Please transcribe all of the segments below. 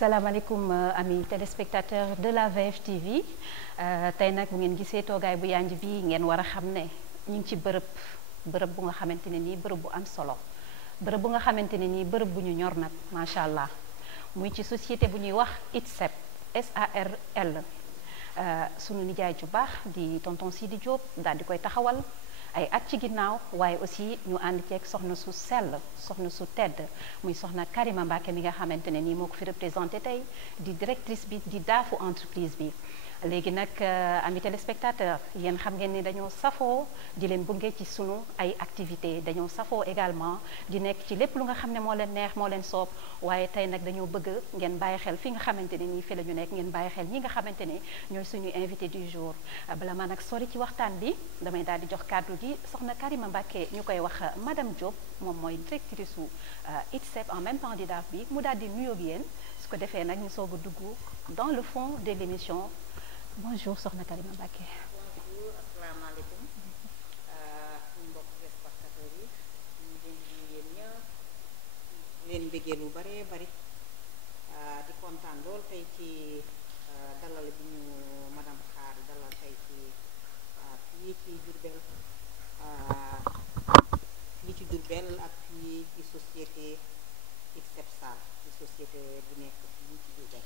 salaamaaleykum amis téléspectateurs de la VFtv tey nag bu ngeen gisee toogaay bu yanj bi ngeen war a xam ne ñu ngi ci bërëb bu nga xamante ne nii bërëb bu am solo bërëb bu nga xamante ne nii bërëb bu ñu ñor nag macha allah muy ci société bu ñuy wax ITSEP SARL sunu nijaay ju baax di tonton Sidi Diop daal di koy taxawal ay at ci ginnaaw waaye aussi ñu ànd ceeg soxna su sell soxna su tedd muy soxna Karima Mbacké mi nga xamante ne nii moo ko fi représenté tey di directrice bi di daafu entreprise bi léegi nag amis téléspectateurs yéen xam ngeen ni dañoo safoo di leen bunge ci sunu ay activités dañoo safoo également di nekk ci lépp lu nga xam ne moo leen neex moo leen soob waaye tey nag dañoo bëgg ngeen bàyyi xel fi nga xamante ne nii fi la ñu nekk ngeen bàyyi xel ñi nga xamante ne ñooy suñu invité du jour bala ma nag sori ci waxtaan bi damay daal di jox kàddu gi soxna Karima Mbacké ñu koy wax madame Diop moom mooy directrice su ITSEP en même temps di daaf bi mu daal di nuyoo ak yéen su ko defee nag ñu soog a dugg dans le fond de l'émission. Bonjour soxna Karima Mbacké. Bonjour, asalaamaaleykum suñu mbokk spectateurs yi ñu leen di yéen ñëpp leen bëggee lu bare bari di kontaan lool tey ci dalal bi ñu madame Xaar dalal tey ci fii ci Diourbel ak fii ci société ITSEP SAR ci société bu nekk fii ci Diourbel.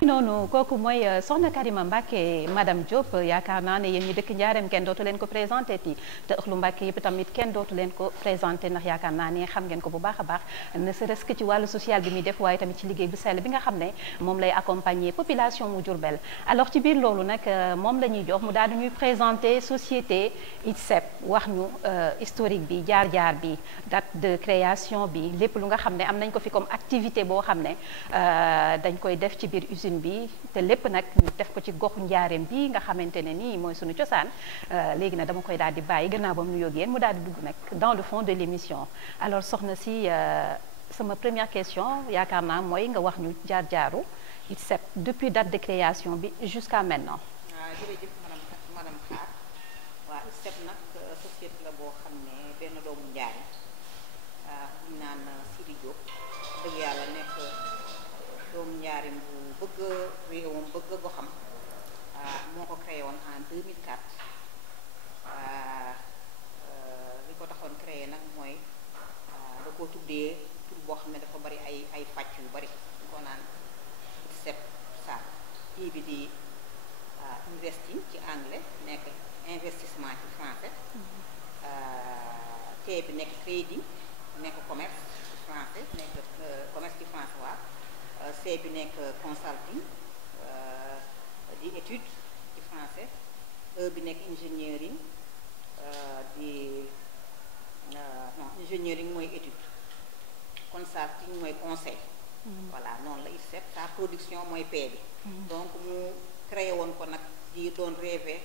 noonu kooku mooy soxna Karima Mbacké madame Diop yaakaar naa ne yéen ñi dëkk Njaareem kenn dootu leen ko présenté ti te ëxlu Mbacké yëpp tamit kenn dootu leen ko présenté ndax yaakaar naa ne xam ngeen ko bu baax a baax ne serait-ce que ci wàllu social bi muy def waaye tamit ci liggéey bu sell bi nga xam ne moom lay accompagner population mu Diourbel alors ci biir loolu nag moom la ñuy jox mu daal di ñuy présenté société ITSEP wax ñu historique bi jaar-jaar bi date de création bi lépp lu nga xam ne am nañ ko fi comme activité boo xam ne dañ koy def ci biir usine bi te lépp nag ñu def ko ci goxu njaareem bi nga xamante ne nii mooy suñu cosaan léegi nag dama koy daal di bàyyi gannaaw ba mu nuyoo ak yéen mu daal di dugg nag dans le fond de l'émission alors soxna si sama première question yaakaar naa mooy nga wax ñu jaar-jaaru ITSEP depuis date de création bi jusqu'à maintenant. jërëjëf madame Xaar waa ITSEP nag société la boo xam ne benn doomu njaay ñu naan Sidi Diop dëgg yàlla nekk doomu njaareem bu bëgg réewam bëgg goxam moo ko créé woon en 2004 li ko taxoon créé nag mooy da koo tuddee tur boo xam ne dafa bari ay pàcc yu bari ñu ko naan ITSEP SAR kii bi di investing ci anglais nekk investissement ci français T bi nekk trading nekk commerce ci français nekk commerce ci français waa C bi nekk consulting di étude ci français E bi nekk engineering di non engineering mooy étude consulting mooy conseil voilà noonu la ITSEP sa production mooy P bi donc mu créé woon ko nag di doon rêvé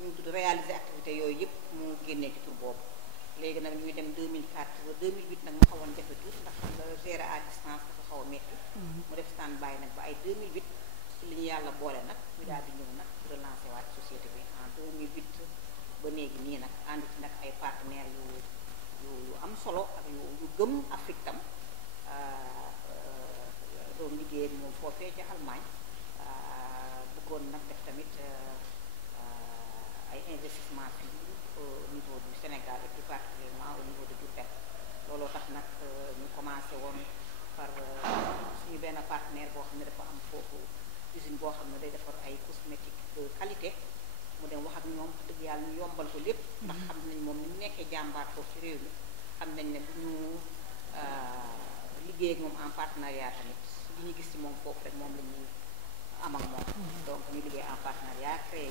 ñu tudd réaliser activité yooyu yëpp mu génnee ci tur boobu léegi nag ñuy dem 2004 ba 2008 nag mu xawoon jafe tuuti ndax xam nga gérer à distance dafa xaw a métti mu def stand by nag ba ay 2008 ci li ñu yàlla boole nag ñu daal di ñëw nag relancé waat société bi en 2008 ba léegi nii nag ànd ci nag ay partenaires yu am solo ak yu gëm Afrique tam doon liggéey ak moom foofee ca Allemagne bëggoon nag def tamit ay investissement fii au niveau du Sénégal et plus particulièrement au niveau de Diourbel looloo tax nag ñu commencé woon par suñu benn partenaire boo xam ne dafa am foofu usine boo xam ne day defar ay cosmétiques de qualité mu dem wax ak ñoom dëgg yàlla ñu yombal ko lépp ndax xam nañ moom ni mu nekkee jàmbaar foofu ci réew mi xam nañ ne bu ñu liggéey ak moom en partenariat tamit li ñu gis ci moom foofu rek moom la ñuy am ak moom donc ñu liggéey en partenariat créé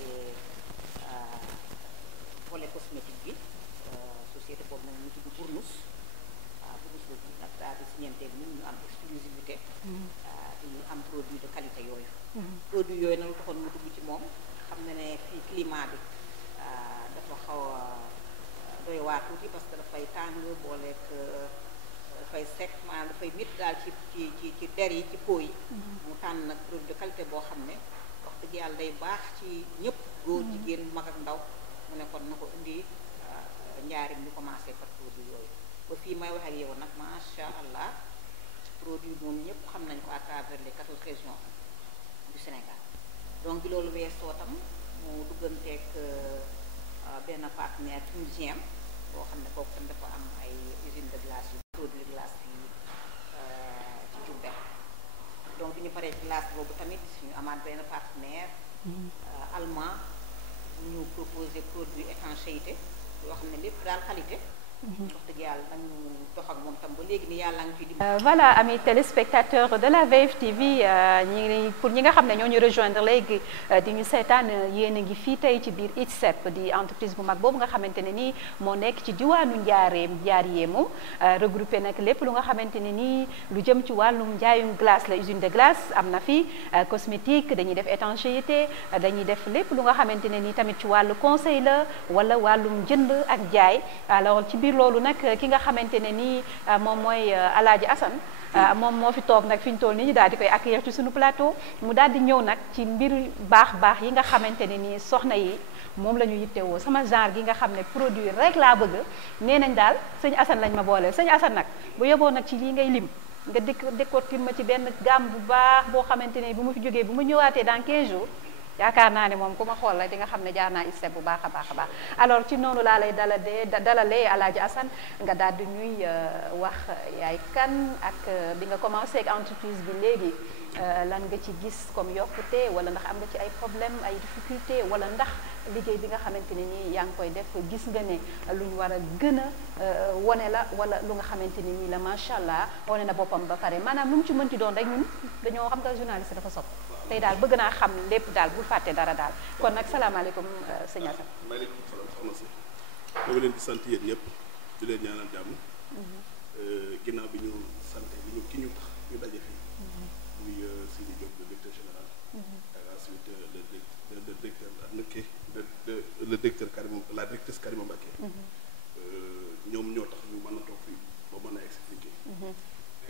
volet cosmétique bi société boobu nag ñu tudd Bournous Bournous boobu nag daal di signanteeg ñun ñu am exclusivité di am produit de qualité yooyu produit yooyu nag lu taxoon mu dugg ci moom xam na ne fii climat bi dafa xaw a doy waar tuuti parce que dafay tàng booleeg dafay sec maanaam dafay mit daal ci der yi ci peau yi mu tànn nag produit de qualité boo xam ne wax dëgg yàlla day baax ci ñëpp góor jigéen mag ak ndaw mu ne kon na ko indi njaarim ñu commencé par produit yooyu ba fii may wax ak yow nag macha allah produit moom ñëpp xam nañ ko à travers les 14 régions du Sénégal. donc bi loolu weesoo tam mu dugganteeg benn partenaire tunisien boo xam ne kooku tam dafa am ay usine de glace yu produit glace fii ci Diourbel. donc bi ñu paree ci glace boobu tamit ñu amaat benn partenaire allemand bu ñu proposé produit étanchéité yoo xam ne lépp daal qualité. wax dëgg yàlla nañu dox ak moom tam ba léegi ni yàlla ngi fi di. Voilà amis téléspectateurs de la VFtv ñi pour ñi nga xam ne ñoo ñu rejoindre léegi di ñu seetaan yéen a ngi fii tey ci biir ITSEP di entreprise bu mag boobu nga xamante ne nii moo nekk ci diwaanu Njaareemu regroupé nag lépp lu nga xamante ne nii lu jëm ci wàllum njaayum glace la usine de glace am na fi cosmétique dañuy def étanchéité dañuy def lépp lu nga xamante ne nii tamit ci wàllu conseil la wala wàllum jënd ak jaay alors ci biir loolu nag ki nga xamante ne nii moom mooy Alaaji Assane moom moo fi toog nag fi ñu toll nii ñu daal di koy accueillir ci suñu plateau mu daal di ñëw nag ci mbir baax yi nga xamante ne nii soxna yi moom la ñu yittewoo sama genre gi nga xam ne produit rek laa bëgg nee nañ daal sëñ Assane lañ ma booleel sëñ Assane nag bu yeboo nag ci lii ngay lim nga décortiquer ma ci benn gamme bu baax boo xamante ne bu ma fi jógee bu ma ñëwaatee dans 15 jours yaakaar naa ne moom ku ma xool la di nga xam ne jaar naa ITSEP bu baax a baax a baax alors ci noonu laa lay dalalee Alaaji Assane nga daal di ñuy wax yaay kan ak bi nga commencé ak entreprise bi léegi lan nga ci gis comme yokkute wala ndax am nga ci ay problème ay difficulté wala ndax liggéey bi nga xamante ne nii yaa ngi koy def gis nga ne lu ñu war a gën a wone la wala lu nga xamante ne nii la macha allah wone na boppam ba pare maanaam lu mu ci mënti doon rek ñun dañoo xam nga journaliste dafa sopp tey daal bëgg naa xam lépp daal bul fàtte dara daal kon nag salaamaaleykum sëñ Assane. maaleykum salaam soxna si maa ngi leen di sant yéen ñëpp di leen ñaanal jàmm. ginnaaw bi ñu sant ki ñu tax ñu daje fii. muy Sidi Diop le directeur général. et ensuite le directeur le directeur Karima la directrice Karima Mbacké. ñoom ñoo tax ñu mën a toog fii ba mën a expliquer.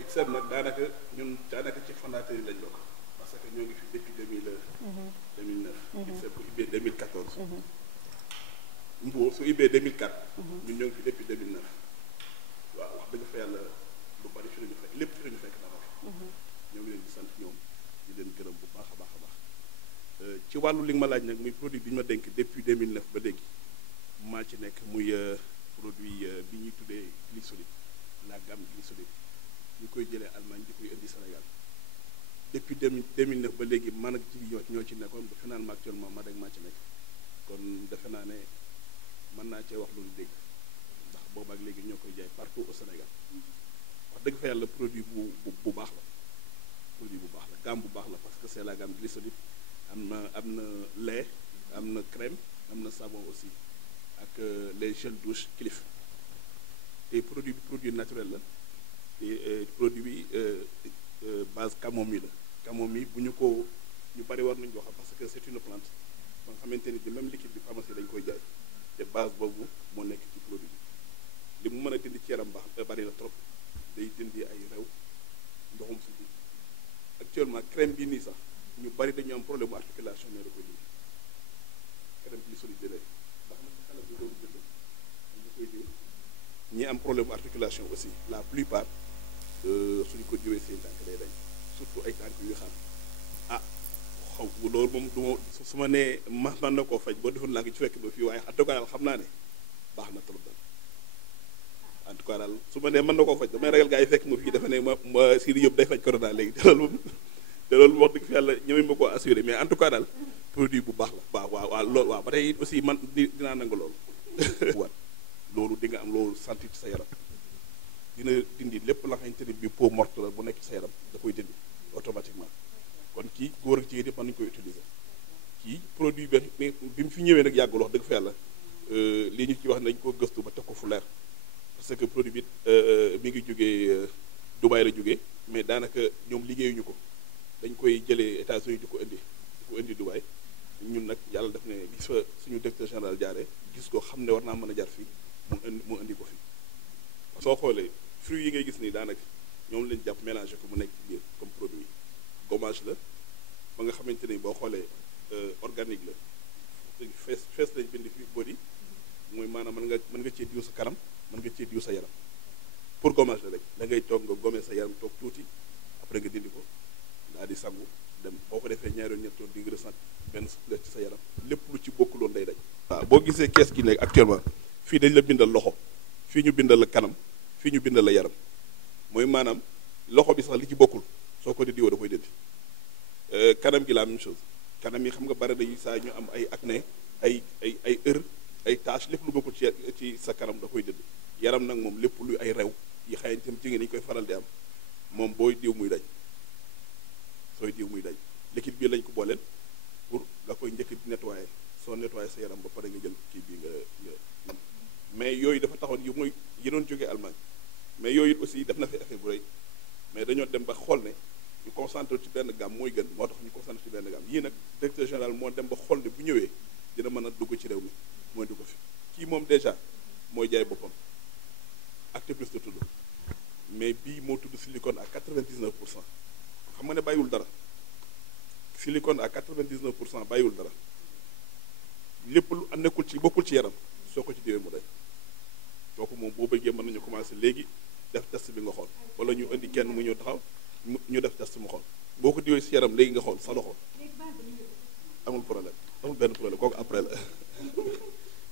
ITSEP nag daanaka ci fondateur yi lañ bokk. parce que ñoo ngi fi depuis 2009. ITSEP bu ubbee 2014. Mbour su ubbee 2004. ñun ñoo ngi fi depuis 2009. waaw wax dëgg fa yàlla lu bari fi lañu fekk lépp fi lañu fekk d'abord. ñoo ngi leen di sant ñoom di leen gërëm bu baax a baax a baax. ci wàllu li nga ma laaj nag muy produit bi ñu ma dénk depuis 2009 ba léegi maa ci nekk muy produit bi ñuy tuddee glysolide la gamme glysolide ñu koy jëlee Allemagne di koy indi Sénégal. depuis 2009 ba léegi man ak jibi ñoo ci nekkoon ba finalement actuellement ma dégg maa ci nekk kon defe naa ne mën naa cee wax lu ñu dégg ndax boobu ak léegi ñoo koy jaay partout au Sénégal wax dëgg fa yàlla produit bu baax la produit bu baax la gamme bu baax la parce que c'est la gamme glysolide am na lait am na crème am na savon aussi ak les gels douche Clif te produit naturel la te produit bi base camomille la camomille bu ñu ko ñu bari war nañu ko xam parce que c'est une plante ba nga xamante ni di même liquide bi pharmacie dañ koy jaay te base boobu moo nekk ci produit bi li mu mën a dindi ci yaram baax bari la trop day dindi ay rew ndoxum suufi actuellement crème bi nii sax ñu bari dañu am problème mu articulation ne da koy dindi crème bi solide lay ndax nag xale bi doon jënd ñu koy diw ñi am problème mu articulation aussi la plupart suñu ko diwee seen tànk day dañ surtout ay tànk yu xam xaw loolu moom du ma su ma nee man na koo faj boo defoon laa ngi ci fekk ba fii waaye en tout cas daal xam naa ne baax na trop daal en tout cas daal su ma nee mën na koo faj damay ragal gaa yi fekk ma fii dafa ne ma Sidi Diop day faj corona léegi te loolu wax dëgg fi yàlla ñëwee ma koo assuré mais en tout cas daal produit bu baax la waaw loolu waaw ba tey aussi man dinaa nangu loolu waat loolu di nga am loolu sentir ci sa yaram dina dindi lépp la nga xamante ni bi peau morte la bu nekk ci sa yaram da koy dindi automatiquement kon kii góor ak jigéen yëpp mën nañu koy utiliser kii produit bi mu fi ñëwee nag yàggul wax dëgg fa yàlla lii ñu ci wax nañ ko gëstu ba teg ko fu leer parce que produit bi mi ngi jógee Dubaï la jógee mais daanaka ñoom liggéeyuñu ko dañ koy jëlee États-Unis di ko indi Dubaï ñun nag yàlla def ne gis fa suñu directeur général jaare gis ko xam ne war naa mën a jar fii mu indi ko fii soo xoolee fruits yi ngay gis nii daanaka ñoom lañ jàpp mélangé ko mu nekk ci biir comme produit gommage la ba nga xamante ni boo xoolee organique la fees lañ bind fi body mooy maanaam mën nga cee diw sa kanam mën nga cee diw sa yaram pour gommage la rek da ngay toog nga gommer sa yaram toog tuuti après nga dindi ko daal di sangu dem boo ko defee ñaari yoon ñetti yoon di nga ressentir benn souplesse ci sa yaram lépp lu ci bokkuloon day daj. waaw boo gisee kees gi nekk actuellement fii dañ la bindal loxo fii ñu bindal la kanam fii ñu bindal la yaram mooy maanaam loxo bi sax li ci bokkul soo ko di diwoo da koy dindi kanam gi la même chose kanam yi xam nga bari dañuy saa ñu am ay acné ay heure ay tache lépp lu bokkul ci sa kanam da koy dindi yaram nag moom lépp luy ay rew yi xëy na jigéen dañu koy faral di am moom booy diw muy daj sooy diw muy daj liquide bii lañ ko booleel pour nga koy njëkk di nettoyer soo nettoyer sa yaram ba pare nga jël kii bii nga mais yooyu dafa taxoon yu mooy yi doon jógee Allemagne mais yooyu aussi def na fi effet bu rëy mais dañoo dem ba xool ne ñu concentré ci benn gamme mooy gën moo tax ñu concentré ci benn gamme yii nag directeur général moo dem ba xool ne bu ñëwee dina mën a dugg ci réew mi mooy dugg fi kii moom déjà mooy jaay boppam Acte Plus la tudd mais bii moo tudd silicone à 99 pour cent xam nga ne bàyyiwul dara silicone à 99 pour cent bàyyiwul dara lépp lu nekkul ci bokkul ci yaram soo ko ci diwee mu day kooku moom boo bëggee mën nañu commencé léegi def test bi nga xool wala ñu indi kenn mu ñëw taxaw ñu def test mu xool boo ko diwee si yaram léegi nga xool sa loxo amul problème amul benn problème kooku après la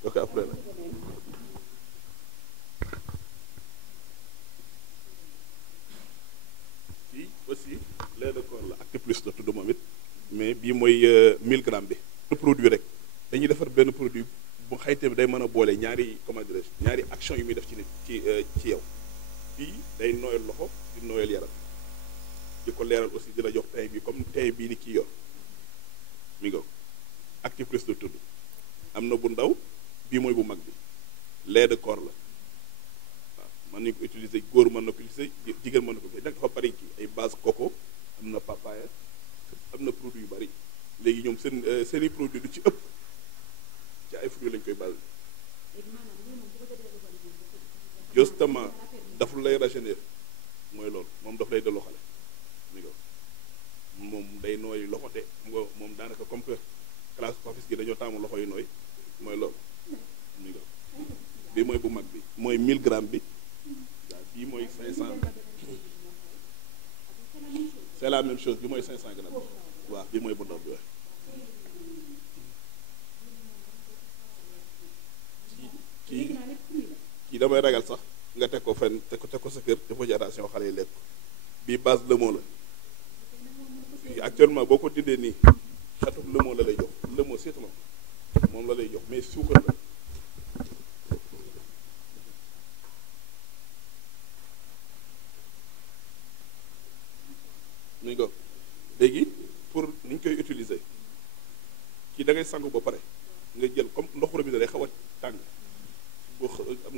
kooku après la kii aussi lait de corps la Acte Plus la tudd moom it mais bii mooy 1000 grammes bi produit rek dañuy defar benn produit bu xayte bi day mën a boole ñaari comment dirais-je ñaari action yu muy def ci nit ci yow bii day nooyal loxo di nooyal yaram di ko leeral aussi di la jox tey bi comme tey bii ni kii yor mi nga Acte Plus la tudd am na bu ndaw bii mooy bu mag bi lait de corps la waaw mën nañu ko utiliser góor mën na ko utiliser jigéen mën na ko utiliser nag dafa bari kii ay base coco am na papaya am na produit yu bari léegi ñoom seeni produit du ci ëpp ci ay fruits lañ koy basé justement daf lay rajeunir mooy loolu moom daf lay delloo xale mi nga moom day nooy loxo te nga moom daanaka comme que classe office gi dañoo taamu loxo yu nooy mooy loolu mi nga bii mooy bu mag bi mooy 1000 grammes bi waaw bii mooy 500 c'est la même chose bi mooy 500 grammes bi waaw bii mooy bu ndaw bi wax kii damay ragal sax nga teg ko fenn teg ko sa kër dafa ci attention xale yi lekk bii base lëmoo la fii actuellement boo ko dindee nii xetu lëmoo la lay jox lëmoo surtout moom la lay jox mais suukar la ñu ko léegi pour ni ñu koy utiliser kii da ngay sangu ba pare nga jël comme ndoxu robinet day xaw a tàng boo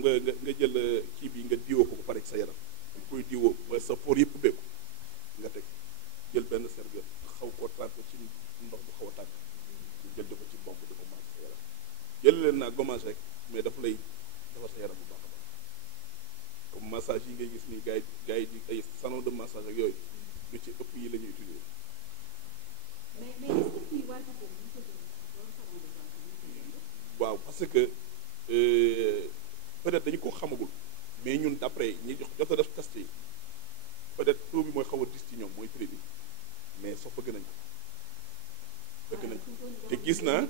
nga jël kii bi nga diwoo ko ba pare ci sa yaram nga koy diwoo ba sa poor yëpp ubbeeku nga teg jël benn serviette xaw koo tànk ci ndox bu xaw a tàng nga jël di ko ci bomb di ko massage sa yaram jël leen naa gommage rek mais dafa lay defar sa yaram bu baax a baax comme massage yi ngay gis nii gars yi di ay salon de massage ak yooyu lu ci ëpp yi la ñuy utiliser. waaw parce que peut-être dañu ko xamagul mais ñun d'après ñi jot a def test yi peut-être taux bi mooy xaw a dis ci ñoom mooy prix bi mais soo bëgg nañ ko te gis naa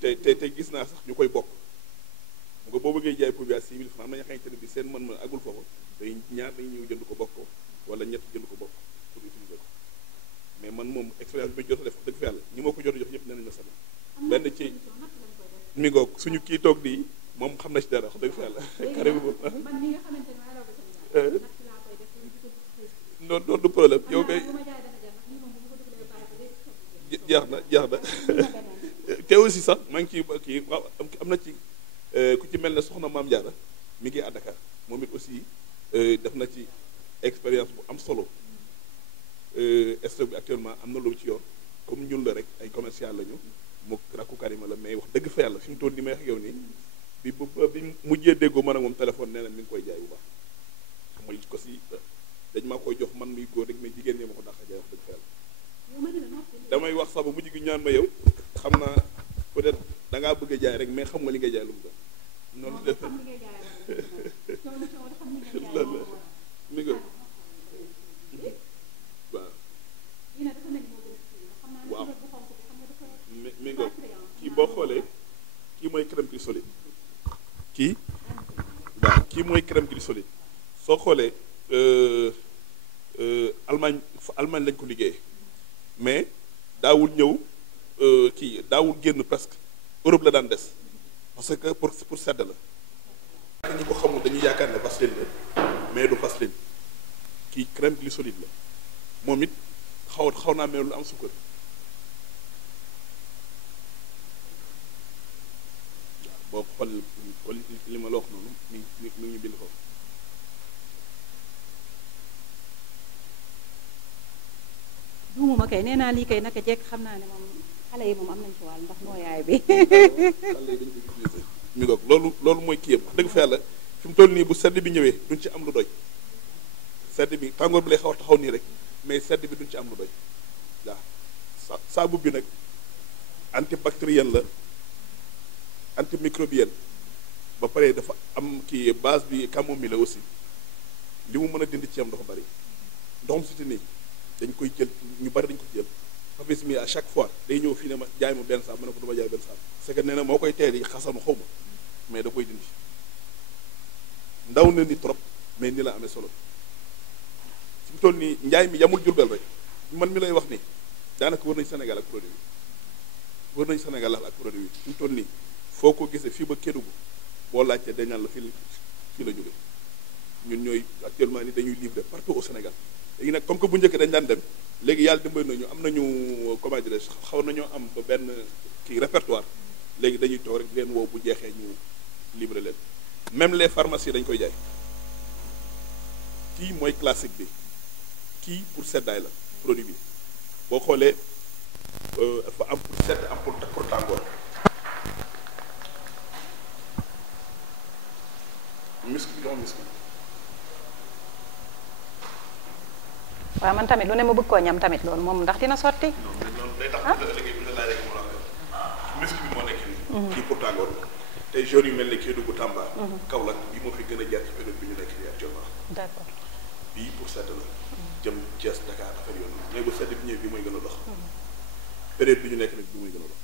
te gis naa sax ñu koy bokk mu nga boo bëggee jaay produit à 6000 francs am na ñoo xamante ne bi seen mën agul foofu day ñaar dañuy ñëw jënd ko bokk ko wala ñett jënd ko bokk pour utiliser ko mais man moom expérience bi ma jot a def dëgg fa yàlla ñi ma ko jot a jox ñëpp nee nañ ma sama benn ci mi ngoog suñu kii toog nii moom xam na ci dara wax dëgg fa yàlla carré bi moom non du problème yow kay jeex na te aussi sax maa ngi ci kii waaw am na ci ku ci mel ne soxna Maam Jaara mi ngi à Dakar moom it aussi def na ci expérience bu am solo stock bi actuellement am na lu ci yoon comme ñun la rek ay commercial lañu mu rakku Karima la mais wax dëgg fa yàlla fi mu toll nii may wax yow nii bi mujjee déggoo man ak moom téléphone nee na mi ngi koy jaay bu baax xam nga ko si dañ maa koy jox man muy góor rek mais jigéen ñi ma ko dàq jaay wax dëgg fa yàlla damay wax sax ba mujj gi ñaan ma yow xam naa peut-être da ngaa bëgg a jaay rek mais xam nga li ngay jaay lu mu doon noonu def loolu crème glycérine soo xoolee Allemagne lañ ko liggéeyee mais daawul ñëw daawul génn presque Europe la daan des parce que pour sedd la. ñi ko xamul dañuy yaakaar ne vaseline la mais du vaseline kii crème glycérine la moom it xaw naa mel lu am sukkar waaw boo xool li ma la wax noonu mi ngi bind foofu. duumuma kay nee naa lii kay naka jekk xam naa ne moom xale yi moom am nañ ci wàll ndax nooyaay bi. xale yi dañ ko utilisé mi ngoog loolu mooy kii yëpp wax dëgg fa yàlla fi mu toll nii bu sedd bi ñëwee duñ ci am lu doy sedd bi tàngoor bi lay xaw a taxaw nii rek mais sedd bi duñ ci am lu doy waaw saabu bi nag antibactérienne la antimicrobienne ba pare dafa am kii base bi camomille la aussi li mu mën a dindi ci am dafa bari ndoxum siti nii dañ koy jël ñu bari dañ ko jël Papis mi à chaque fois day ñëw fii ne ma jaay ma benn saab ma ne ko dama jaay benn saab c'est que nee na moo koy teel yi xasanu xaw ma mais da koy dindi ndaw na ni trop mais ni la amee solo fi mu toll nii njaay mi yamul Jurbel rek man mi lay wax ni daanaka wër nañ Sénégal ak produit bi wër nañ Sénégal ak produit bi fi mu toll nii foo ko gisee fii ba Kédougou boo laajtee dañ naan la fii la jóge ñun ñooy actuellement ni dañuy livrer partout au Sénégal léegi nag comme que bu njëkk dañ daan dem léegi yàlla dimbali nañu am nañu comment dirais-je xaw nañoo am ba benn kii répertoire léegi dañuy toog rek leen woo bu jeexee ñu livrer leen même les pharmacies dañ koy jaay kii mooy classique bi kii pour seddaay la produit bi boo xoolee dafa am pour sedd am pour tàngoor misk bi jox misk bi waaw man tamit lu ne ma bëgg koo ñam tamit loolu moom ndax dina sotti. non day tax léegi bu la laajee mu la misk bi moo nekk nii. kii pour tàngoor tey jeunes yu mel ne Kédougou Tamba. Kaolack bii moo fi gën a jar ci période bi ñu nekk nii actuellement. d'accord bii pour sedd la. jëm Thiès Dakar affaire yoon mais bu sedd bi ñëwee bii mooy gën a dox. période bi ñu nekk nag bii mooy gën a dox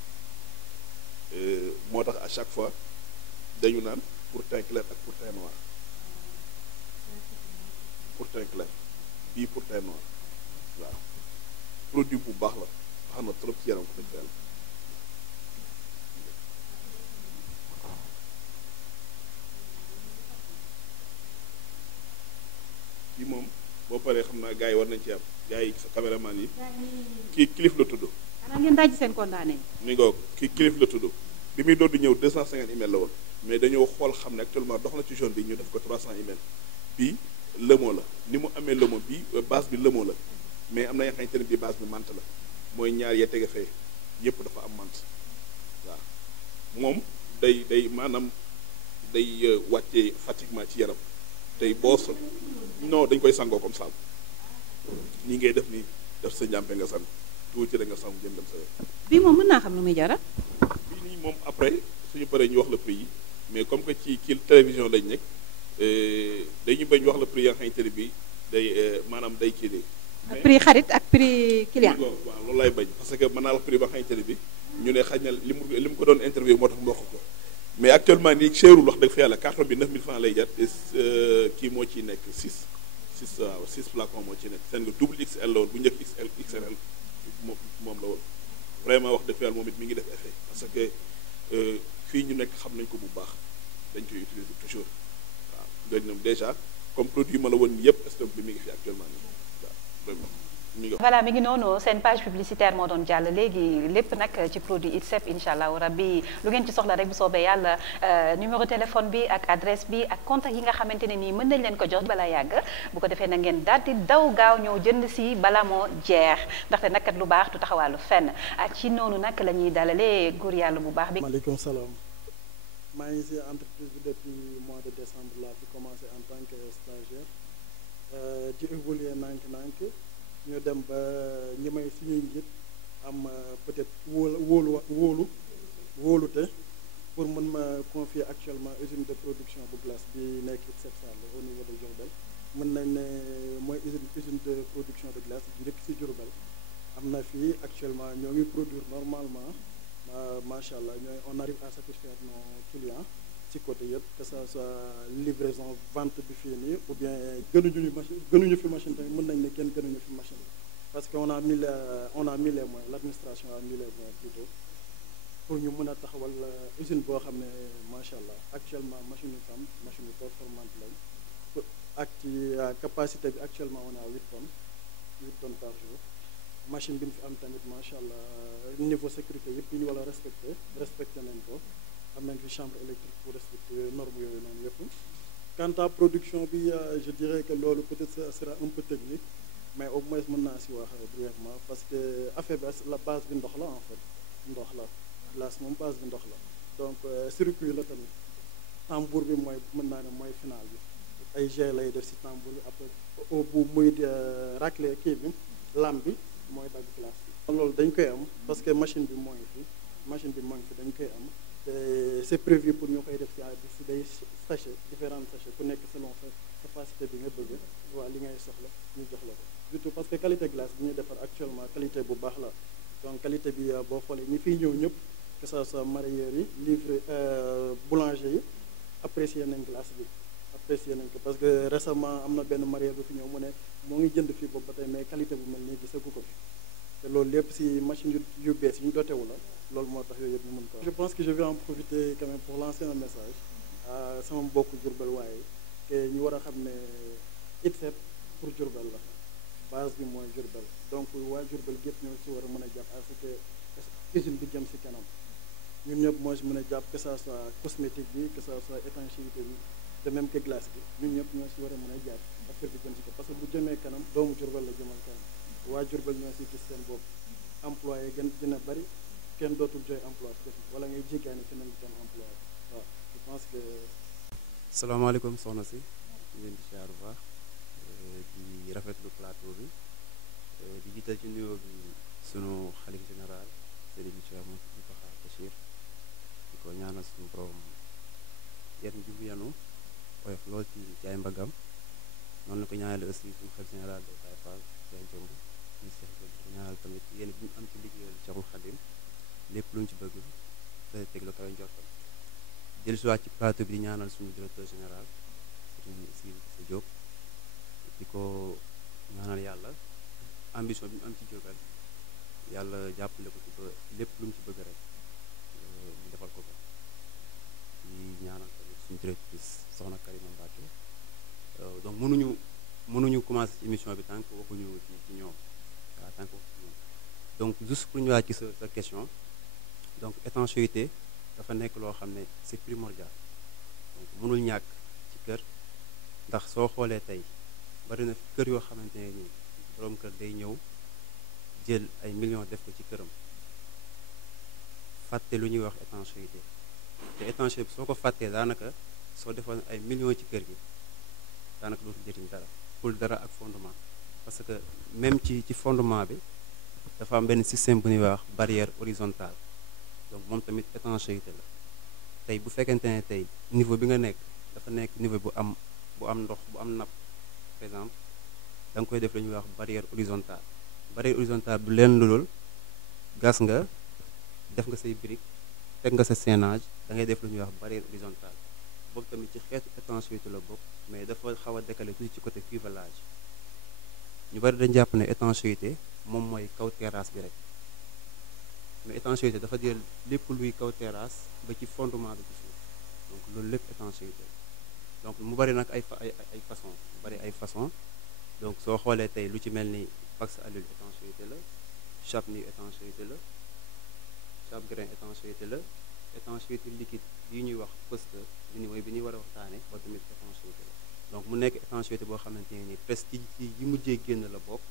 moo tax à chaque fois dañu naan pour teint clair ak pour teint noir pour teint clair bii pour teint noir waaw produit bu baax la baax na trop ci yaram ko dëgg yàlla. kii moom boo paree xam naa gars yi war nañ ci am gars yi sa caméraman yi kii kilif la tudd. xanaa ngeen daj seen condamné. mi ngoog kii kilif la tudd bi muy doon di ñëw 250 email la woon mais dañoo xool xam ne actuellement dox na ci jaune bi ñu def ko 300 email bii lëmoo la ni mu amee lëmoo bi base bi lëmoo la mais am na yoo xamante ne bii base bi mante la mooy ñaar ya tege fee yépp dafa am mante waaw moom day maanaam day wàccee fatiguement ci yaram tey boo sol non dañ koy sangoo comme saabu nii ngay def nii def sa njàmpe nga sang tuuti rek nga sangu jëm dem sa yoon. bii moom mën naa xam lu muy jara bii nii moom après suñu paree ñu wax la prix yi mais comme que ci kii télévision lañ nekk dañu bañ wax la prix ya nga xamante ne bii day maanaam day kii nii. prix xarit ak prix client. waaw loolu lay bañ parce que mën naa la prix ba nga xamante ne bii ñu ne xaj na li mu ko doon interview moo tax mu wax ko mais actuellement nii cherul wax dëgg fa yàlla carton bi 9000 francs lay jar kii moo ciy nekk 6 flacons moo ciy nekk seen nga double XL la woon bu njëkk XL moom la woon vraiment wax dëgg fa yàlla moom it mi ngi def effet parce que fii ñu nekk xam nañ ko bu baax dañ koy utiliser toujours waaw léegi ñoom déjà comme produit ma la woon ni yëpp stock bi mi ngi fi actuellement nii waaw vraiment mi ngi. voilà mi ngi noonu seen page publicitaire moo doon jàll léegi lépp nag ci produit ITSEP incha allahu rabbi lu ngeen ci soxla rek bu soobee yàlla numéro téléphone bi ak adresse bi ak contact yi nga xamante ne nii mën nañ leen ko jox balaa yàgg bu ko defee na ngeen daal di daw gaaw ñëw jënd si bala moo jeex ndaxte nag kat lu baax du taxawaalu fenn ak ci noonu nag la ñuy dalalee góor yàlla bu baax bi. maaleykum salaam maa ngi si entreprise bi depuis mois de décembre laa fi commencé en tant que stagiaire di évoluer nànk-nànk ñu dem ba ñi may suñuy njiit am peut-être wóolute pour mën ma confier actuellement usine de production bu glace bi nekk ITSEP Sarr au niveau de Diourbel mën nañ ne mooy usine de production de glace njëkk si Diourbel am na fii actuellement ñoo ngi produire normalement macha allah on arrive à satisfaire nos clients ci côté yëpp que ça soit livraison vente bi fii nii ou bien gënuñu fi machine tamit mën nañ ne kenn gënuñu fi machine parce que on a mis les moyens l'administration a mis les moyens plutôt pour ñu mën a taxawal usine boo xam ne macha allah actuellement machine yu am machine yu performante lañ ak ci capacité bi actuellement on a 8 tonnes par jour machine bi ñu fi am tamit macha allah niveau sécurité yëpp yi ñu war a respecté nañ ko am nañ fi chambre électrique pour respecter normes yooyu noonu yëpp. Quant à production bi je dirais que loolu peut-être ça sera un peu technique mais au moins mën naa si wax brièvement parce que affaire bi la base bi ndox la en fait ndox la glace moom base bi ndox la donc circuit la tamit tambour bi mooy mën naa ne mooy final bi ay jet lay def si tambour bi après au bout muy racler kii bi lam bi mooy dagg glace bi. loolu dañ koy am parce que machine bi moo ngi fi dañ koy am. C'est prévu pour ñu koy def ci day sachet différents sachets ku nekk selon sa capacité bi nga bëgg waa li ngay soxla ñu jox la ko surtout parce que qualité glace bi ñuy defar actuellement qualité bu baax la donc qualité bi boo xoolee ñi fiy ñëw ñëpp que ça soit mareyeurs yi livre boulanger yi apprécier nañ glace bi apprécier nañ ko parce que récemment am na benn mareyeur bu fi ñëw mu ne moo ngi jënd fii boobu ba tey mais qualité bu mel nii gisagu ko fi te loolu lépp ci machine yu bees yi ñu dotewu la loolu moo tax yooyu yëpp ñu mën ko. Je pense que je vais en profiter quand même pour lancer un message à sama mbokku Diourbel waaye que ñu war a xam ne ITSEP pour Diourbel la base bi mooy Diourbel donc waa Diourbel gépp ñoo ci war a mën a jàpp à ce que usine bi jëm ci kanam ñun ñëpp moo ci mën a jàpp que ça soit cosmétique bi que ça soit étanchéité bi de même que glace bi ñun ñëpp ñoo ci war a mën a jàpp affaire bi jëm ci kanam parce que bu jëmee kanam doomu Diourbel la jëmal kanam waa Diourbel ñoo ci gis seen bopp employé gën a bari kenn dootul jooy emploi def wala ngay jéggaani feneen dem emploi waaw je pense que. salaamaaleykum soxna si ñu leen di siyaar bu baax di rafetlu plateau bi di jiital ci nuyoo bi sunu xalif général Serigne Cheikh Mountakha Bachir di ko ñaanal suñu borom yan ji bu yanu oyof lool ci jaay mbagam noonu la ko ñaanale aussi suñu xalif général de Baye Fall Cheikh Jëmb ñu Cheikh Jëmb ko ñaanal tamit yéen bi ñu am ci liggéeyal Cheikhul Khadim lépp lu ñu ci bëgg te teg la koy njortam jël si waat ci plateau bi di ñaanal suñu directeur général Serigne Cissé Diop di ko ñaanal yàlla ambition bi ñu am ci Diourbel yàlla jàppale ko ci ba lépp lu mu ci bëgg rek ñu defal ko ko di ñaanal tamit suñu directrice soxna Karima Mbacké donc mënuñu commencer ci émission bi tant que waxuñu ci ñoom waaw tant que waxuñu ci ñoom donc juste pour ñëwaat ci sa question donc étanchéité dafa nekk loo xam ne c'est primordial donc mënul ñàkk ci kër ndax soo xoolee tey bari na kër yoo xamante ne nii borom kër day ñëw jël ay millions def ko ci këram fàtte lu ñuy wax étanchéité te étanchéité bi soo ko fàttee daanaka soo defoon ay millions ci kër gi daanaka dootul jëriñ dara pour dara ak fondement parce que même ci fondement bi dafa am benn système bu ñuy wax barrière horizontale donc moom tamit étanchéité la tey bu fekkente ne tey niveau bi nga nekk dafa nekk niveau bu am ndox bu am napp par exemple da nga koy def lu ñuy wax barrière horizontale du leen lool gas nga def nga say brique teg nga sa séenage da ngay def lu ñuy wax barrière horizontale boobu tamit ci xeetu étanchéité la bokk mais dafa xaw a décalé tuuti ci côté cuvelage ñu bari dañ jàpp ne étanchéité moom mooy kaw terrasse bi rek mais étanchéité dafa jël lépp luy kaw terrasse ba ci fondement bi ci suuf donc loolu lépp étanchéité donc mu bari nag ay façon mu bari ay façon donc soo xoolee tey lu ci mel ni pax allule étanchéité la chape nu étanchéité la chape grain étanchéité la étanchéité liquide yi ñuy wax poste bi mooy bi ñuy war a waxtaane ba tamit étanchéité la donc mu nekk étanchéité boo xamante ne ni presque ci yi mujjee génn la bokk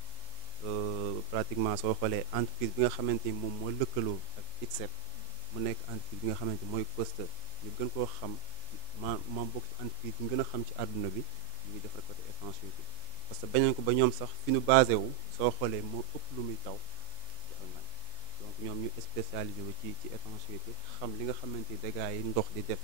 pratiquement soo xoolee entreprise bi nga xamante ni moom moo lëkkaloo ak ITSEP mu nekk entreprise bi nga xamante ni mooy poste ñu gën koo xam ma bokk ci entreprise yi ñu gën a xam ci àdduna bi ñu ngi defar côté étanchéité parce que bañoon ko ba ñoom sax fi ñu basé wu soo xoolee moo ëpp lu muy taw ci Allemagne donc ñoom ñu spécialisé wu ci étanchéité xam li nga xamante ni dégâts yi ndox di def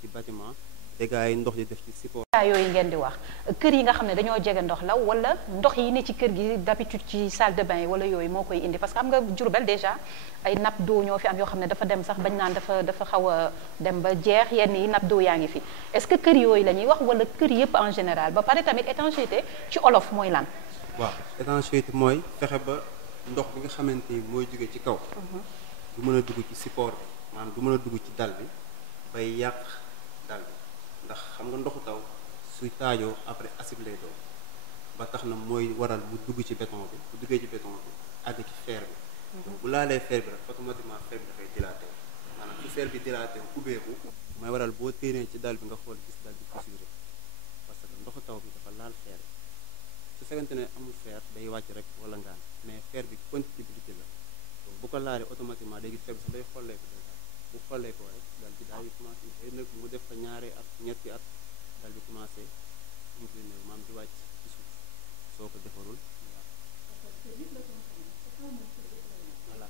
ci bâtiment dégâts yi ndox di def ci support. yooyu ngeen di wax kër yi nga xam ne dañoo jege ndox la wala ndox yi ne ci kër gi d'habitude ci salle de bain yi wala yooyu moo koy indi parce que xam nga Diourbel déjà ay nappe d'eau ñoo fi am yoo xam ne dafa dem sax bañ naan dafa xaw a dem ba jeex yenn yi nappe d'eau yaa ngi fi est-ce que kër yooyu la ñuy wax wala kër yëpp en général ba pare tamit étanchéité ci olof mooy lan. waaw étanchéité mooy fexe ba ndox bi nga xamante ni mooy jóge ci kaw. du mën a dugg ci support bi maanaam du mën a dugg ci dal bi bay yàq dal bi ndax xam nga ndoxu taw suy taajoo après acide lay doon ba tax na mooy waral mu dugg ci béton bi bu duggee ci béton bi àgg ci fer bi. donc bu laalee fer bi rek automatiquement fer bi dafay dilaté maanaam su fer bi dilaté ubbeeku mooy waral boo téenee ci dal bi nga xool gis dal bi fissuré parce que ndoxu taw bi dafa laal fer bi su fekkente ne amul fer day wàcc rek wala ngaan mais fer bi conductibilité la donc bu ko laalee automatiquement day gis fer bi sax day xolleeku déjà bu xolleekoo rek dal bi daal di commencé day nag mu def fa ñaari at ñetti at dal bi commencé incliné maam di wàcc ci suuf soo ko defarul voilà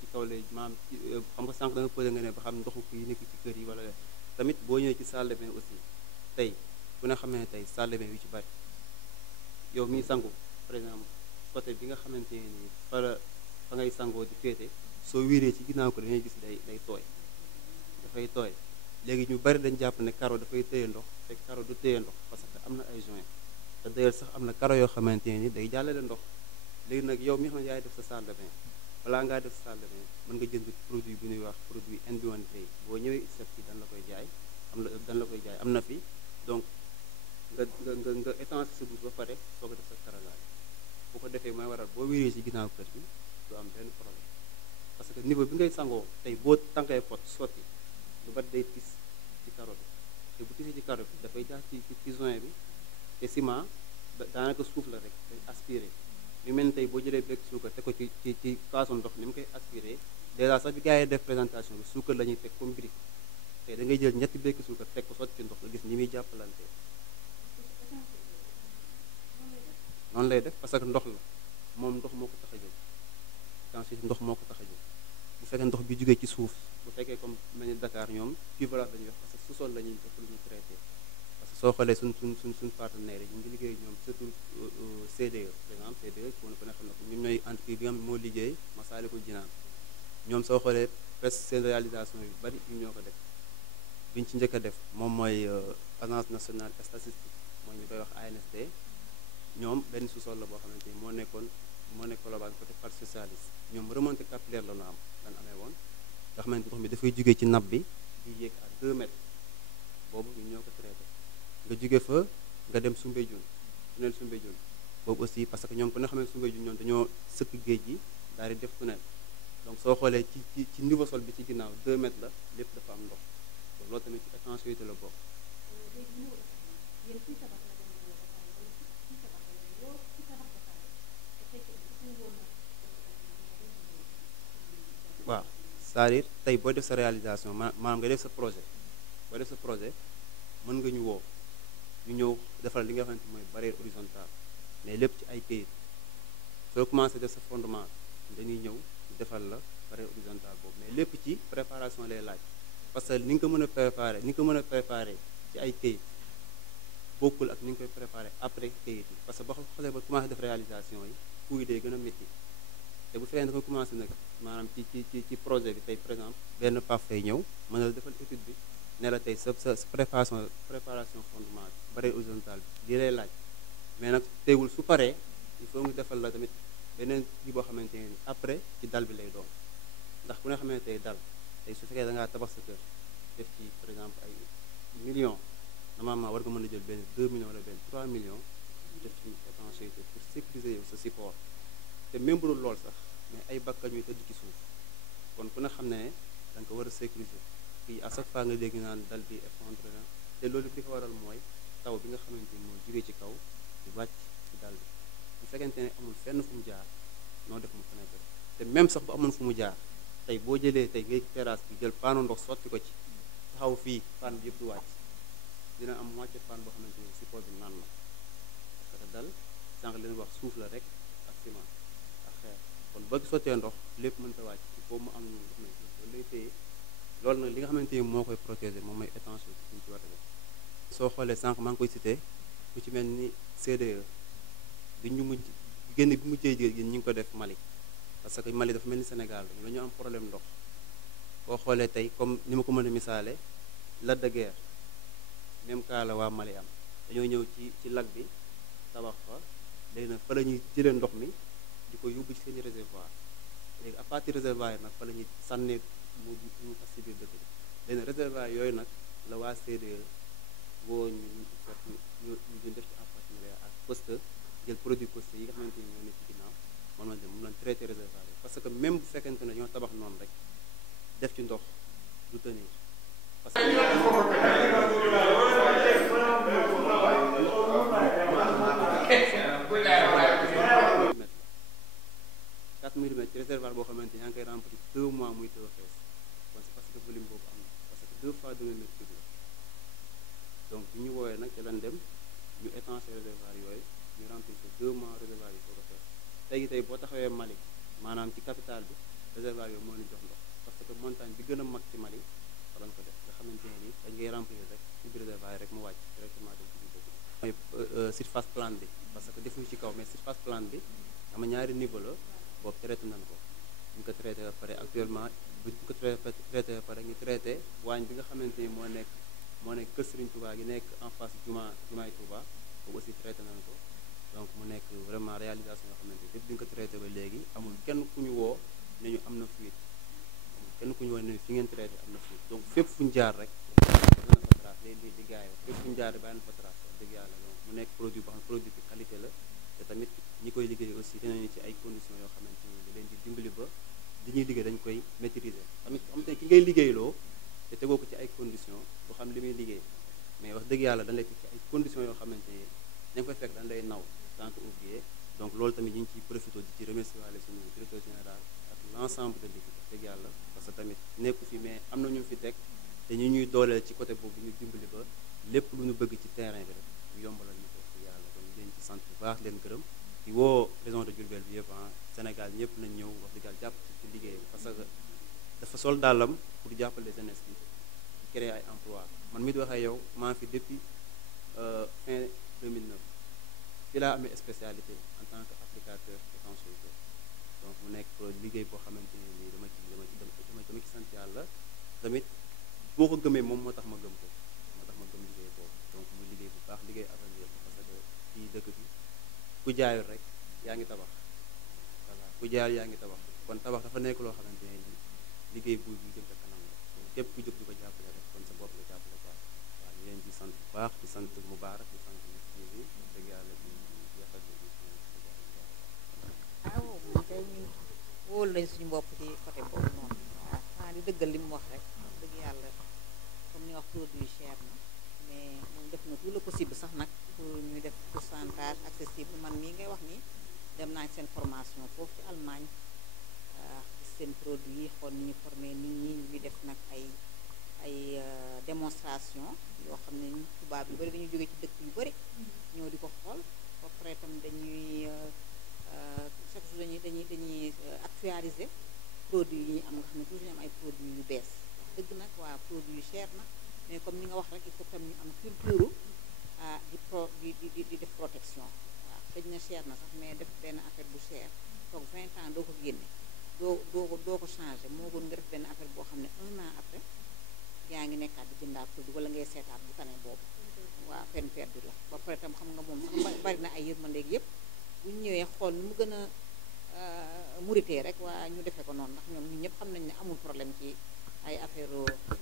ci kaw lay maam xam nga sànq da nga posé nga ne ba xam ndoxu yi nekk ci kër yi wala tamit boo ñëwee ci salle de bain aussi tey ku ne xamee ne tey salle de bain yu ci bari yow miy sangu par exemple côté bi nga xamante ne nii fa ngay sangoo di féete soo wiiree ci ginnaaw ko da ngay gis day tooy dafay tooy léegi ñu bari dañ jàpp ne karo dafay téye ndox te karo du téye ndox parce que am na ay joint te d'ailleurs sax am na karo yoo xamante ne ni day jàllale ndox léegi nag yow mi xam ne yaay def sa salle de bain balaa ngaa def sa salle de bain mën nga jënd produit bu ñuy wax produit NB1 Grey boo ñëwee ISEP ci dañ la koy jaay am na fi donc nga étancher sa douche ba pare soo ko def sa karalaay bu ko defee mooy waral boo wéree ci ginnaaw kër gi du am benn problème parce que niveau bi ngay sangoo tey boo tànkee pot sotti lu bat day tis ci karo bi te bu tisee ci karo bi dafay jaar ci joint bi te ciment daanaka suuf la rek day aspiré lu mel ni tey boo jëlee bekk suukar teg ko ci kaasu ndox ni mu koy aspiré dèjà sax bi gars yi def présentation bi suukar la ñuy teg comme brique te da ngay jël ñetti bekk suukar teg ko sotti ci ndox nga gis ni muy jàppalante noonu lay def parce que ndox la moom ndox moo ko tax a jóg étanchéité ndox moo ko tax a jóg bu fekkee ndox bi jógee ci suuf bu fekkee comme mel ni Dakar ñoom cuvelage la ñuy wax parce que sous-sol la ñuy def lu ñuy traité parce que soo xoolee suñ partenaires yi ñu ngi liggéey ñoom surtout CDE par exemple CDE ku ne xam na ko ñoom ñooy entreprise bi nga xam ne moo liggéey Massalikul Jinaan ñoom soo xoolee presque seen réalisation yu bari ñu ñoo ko def bi ñu ci njëkk a def moom mooy agence nationale statistique mooy ñu koy wax ANSD ñoom benn sous-sol la boo xamante ni moo nekk Colobane côté parc socialiste ñoom remontée capillaire la ñu am lan amee woon nga xamante ndox mi dafay jógee ci nappe bi di yéeg à 2 mètres boobu ñun ñoo ko traité nga jóge fa nga dem Soumbédioune tunnel Soumbédioune boobu aussi parce que ñoom ku ne xamee Soumbédioune ñoom dañoo sëkk géej gi daal di def tunnel donc soo xoolee ci niveau sol bi ci ginnaaw 2 mètres la lépp dafa am ndox donc loolu tamit ci étanchéité la bokk. waaw c'est-à-dire tey boo def sa réalisation maanaam nga def sa projet mën nga ñu woo ñu ñëw defal li nga xamante mooy barrière horizontale mais lépp ci ay kayit soo commencé def sa fondement dañuy ñëw ñu defal la barrière horizontale boobu mais lépp ci préparation lay laaj parce que ni nga ko mën a préparer ci ay kayit bokkul ak ni nga koy préparer après kayit yi parce que boo xoolee ba commencé def réalisation yi coût yi day gën a métti te bu fekkee da nga commencé nag maanaam ci projet bi tey par exemple benn paf fay ñëw mën na la defal étude bi ne la tey sa préparation fondement bi barrière horizontale bi lii lay laaj mais nag teewul su paree il faut nga defal la tamit beneen kii boo xamante ne après ci dal bi lay doon ndax ku ne xamante tey dal tey su fekkee da ngaa tabax sa kër def ci par exemple ay millions normalement war nga mën a jël benn 2 millions wala benn 3 millions def ci étanchéité pour sécuriser yow sa support te même bu dul lool sax mais ay bakkan ñuy tëdd ci suuf kon ku ne xam ne da nga ko war a sécuriser fii à chaque fois nga dégg naan dal bi effondré na te loolu li ko waral mooy taw bi nga xamante ni moo jógee ci kaw di wàcc ci dal bi bu fekkente ne amul fenn fu mu jaar noo def mu fenêtre te même sax bu amoon fu mu jaar tey boo jëlee tey ngay terrasse bi jël paanu ndox sotti ko ci taxaw fii paan bi yëpp du wàcc dina am moitié paan boo xamante ni support bi naan na parce que dal sànq leen wax suuf la rek ak ciment ak xeer kon boo sottee ndox lépp mënta wàcc il faut mu am ndox mi loolu lay téye loolu nag li nga xamante ni moo koy protéger moom mooy étanchéité bi ñu ci war a def soo xoolee sànq maa ngi koy cité ku ci mel ni CDE bi ñu mujj génn bi mujjee jigéen ñi ngi ko def Mali parce que Mali dafa mel ni Sénégal la ñu am problème ndox boo xoolee tey comme ni ma ko mën a misaale Lac de Guiers même cas la waa Mali am dañoo ñëw ci lac bi tabax fa léegi nag fa la ñuy jëlee ndox mi di ko yóbbu ci seeni réservoir léegi à partir réservoir yi nag fa la ñuy sànnee mu tas ci biir dëkk bi léegi nag réservoir yooyu nag la waa CDE woo ñu def ci en partenariat ak Coste jël produit Coste yi nga xamante ni ñoo ne ci ginnaaw moom lañ traité réservoir yi parce que même bu fekkente ne ñoo tabax noonu rek def ci ndox du tenir parce que 4 millimètres ci réservoir boo xamante ni yaa ngi koy remplir 2 mois muy tëw fees kon c'est parce que volume boobu am na parce que 2 fois 2 mètres cube la donc bi ñu woowee nag ci lan dem ñu étanché réservoir yooyu ñu remplir ko 2 mois réservoir yi soo ko fees tey boo taxawee Mali maanaam ci capitale bi réservoir yooyu moo ñu jox ndox parce que montagne bi gën a mag ci Mali fa lañ ko def nga xamante ne ni dañ ngay remplir rek ci biir réservoir yi rek mu wàcc directement dem ci biir dëkk bi mooy surface plane bi parce que defuñu ci kaw mais surface plane bi xam nga ñaari niveau la boobu traité nañ ko ñu ko traité ba pare actuellement bu ñu ko traité ba pare ñu traité waañ bi nga xamante ni moo nekk kër Serigne Touba gi nekk en face jumaay Touba boobu aussi traité nañ ko donc mu nekk vraiment réalisation yoo xamante ni depuis bi ñu ko traité ba léegi amul kenn ku ñu woo ne ñu am na fuite amul kenn ku ñu woo ne fi ngeen traité am na fuite donc fépp fu ñu jaar rek def na fa trace li gars yi wax fépp fu ñu jaar rek bàyyi na fa trace wax dëgg yàlla donc mu nekk produit boo xam ne produit de qualité la te tamit ñi koy liggéey aussi dinañu ci ay conditions yoo xamante ni da leen di dimbali ba li ñuy liggéey dañ koy maîtriser tamit am te ki ngay liggéeyloo te tegoo ko ci ay conditions boo xam li muy liggéey mais wax dëgg yàlla dañ lay teg ci ay conditions yoo xamante ni da nga koy fekk dañ lay naw tant que ouvrier donc loolu tamit ñu ngi ciy profité di ci remercier waale suñu directeur général ak l'ensemble de l'équipe wax dëgg yàlla parce que tamit nekku fi mais am na ñu fi teg te ñu ñuy dooleel ci côté boobu ñu dimbali ba lépp lu ñu bëgg ci terrain bi rek ñu yombalal ñu ko wax dëgg yàlla donc leen ci sant bu baax leen gërëm di woo région de Diourbel bi yëpp Sénégal ñëpp nañ ñëw wax dëgg yàlla jàpp ci liggéey bi parce que dafa sol dàllam pour jàppale jeunesse bi di créer ay emploi man mi di waxee yow maa fi depuis fin 2009 fii laa amee spécialité en tant que applicateur étanchéité donc mu nekk liggéey boo xamante ne nii dama ci sant yàlla tamit boo ko gëmee moom moo tax ma gëm ko moo tax ma gëm liggéey boobu donc muy liggéey bu baax liggéey avenir parce que fii dëkk bi ku jaayul rek yaa ngi tabax voilà ku jaayul yaa ngi tabax kon tabax dafa nekk loo xamante ne nii liggéey bu jëm ca kanam la képp ku jóg di ko jàppale rek kon sa bopp la jàppale quoi waaw ñu leen di sant bu baax di sant Moubarak di sant ministre bi dëgg yàlla di yàqal waaw moom kay ñun wóolu lañ suñu bopp ci côté boobu noonu waaw xanaa di dëggal li mu wax rek dëgg yàlla comme ni wax produit cher na mais moom def na tout le possible sax nag pour ñu def pourcentage accessible man mii ngay wax ni dem naa seen formation foofu ci Allemagne gis seen produit yi xool ni ñu formé nit ñi ñu def nag ay démonstration yoo xam ne tubaab yu bari dañuy jóge ci dëkk yu bari ñëw di ko xool ba pare tam dañuy chaque jour dañuy actualiser produit yi ñu am nga xam ne toujours ñu am ay produits yu bees dëgg nag waa produit yu cher na mais comme ni nga wax rek il faut tam ñu am culture di def protection waaw xëj na cher na sax mais def benn affaire bu cher toog 20 ans doo ko génne doo ko changé moo gën nga def benn affaire boo xam ne 1 an après yaa ngi nekkaat di jëndaat produit wala ngay seetaat bu tane boobu waaw peine perdue la ba pare tam xam nga moom sax bari na ay yërmandeeg yëpp bu ñu ñëwee xool nu mu gën a murité rek waa ñu defee ko noonu ndax ñoom ñun ñëpp xam nañ ne amul problème ci ay affaire